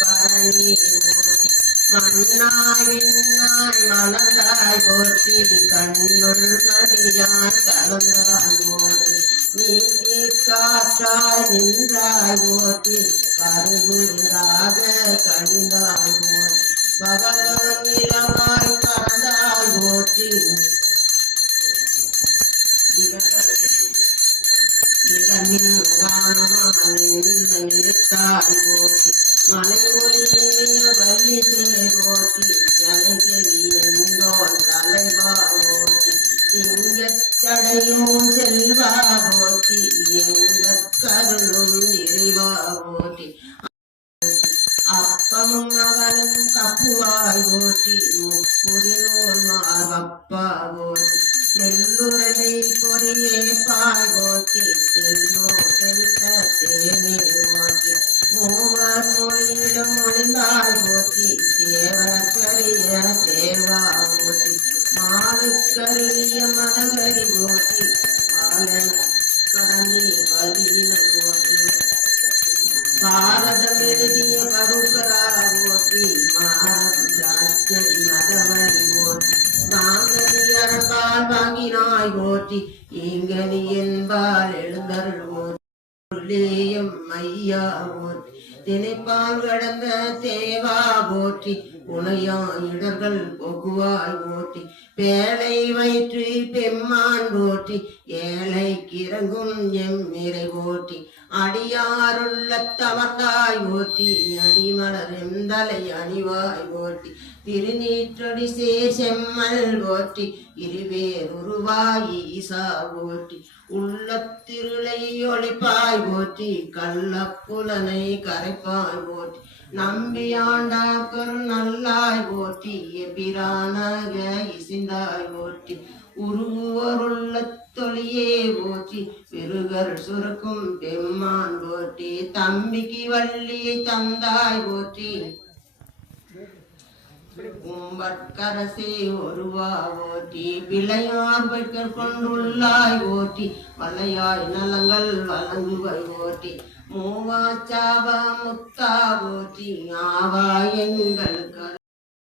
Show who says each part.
Speaker 1: பரணி மண்ணாய் விண்ணாய் மலர்ந்தாய் போற்றி கண்ணுள் மணியாய் கலந்தாய் போற்றி நீதி காற்றாய் நின்றாய் போற்றி கருகுளிராக போற்றி பறந்தாய் போற்றி. சடையும் செல்வா போற்றி எங்க கருளும் இறைவா போற்றி அப்பமும் மகனும் கப்புவாய் போற்றி முப்புரியோர் மாவப்பா போற்றி எள்ளுரடை பொறியே பாய் போற்றி செல்லோ தெவிட்ட தேனே ஓட்டி மூவர் மொழியிடம் மொழிந்தாய் போற்றி தேவக்கரிய தேவா போற்றி மாலுக்கருளிய மதகரி போற்றி பாலன் கடனி பதின போற்றி பாரதம் எழுதிய பருக்கரா போற்றி மகாராஜ்யடி மதவரி போற்றி நாங்கனி அரபால் வாங்கினாய் போற்றி இங்கனி என்பால் எழுந்தருள் போற்றி உள்ளேயம் ஐயா போற்றி திணைப்பால் கடந்த தேவா போற்றி உனையா இடர்கள் போக்குவாய் போற்றி. பேழை வயிற்று பெம்மான் போற்றி ஏழை கிறங்கும் எம் நிறை போற்றி. அடியாருள்ள தவத்தாய் போற்றி அடிமலர் எந்தலை அணிவாய் போற்றி. திருநீற்றடி சே செம்மல் போற்றி இருவேர் உருவாய் ஈசா போற்றி. உள்ளத்திருளை ஒளிப்பாய் போற்றி கள்ளப்புலனை கரைப்பாய் போற்றி. நம்பியாண்டாக்கர் நல்லாய் போற்றி எபிரானாக இசிந்தாய் போற்றி. உருவருள்ள தொழியே போற்றி பெருகர் சுரக்கும் பெம்மான் போற்றி. தம்பிக்கு வள்ளியை தந்தாய் போற்றி. கும்பற்கரசே ஒருவா ஓட்டி பிள்ளையார் வைக்கற் கொண்டுள்ளாய் ஓட்டி வளையாய் நலங்கள் வழங்குவை ஓட்டி மூவாச்சாவா முத்தா ஓட்டி ஆவா எங்கள்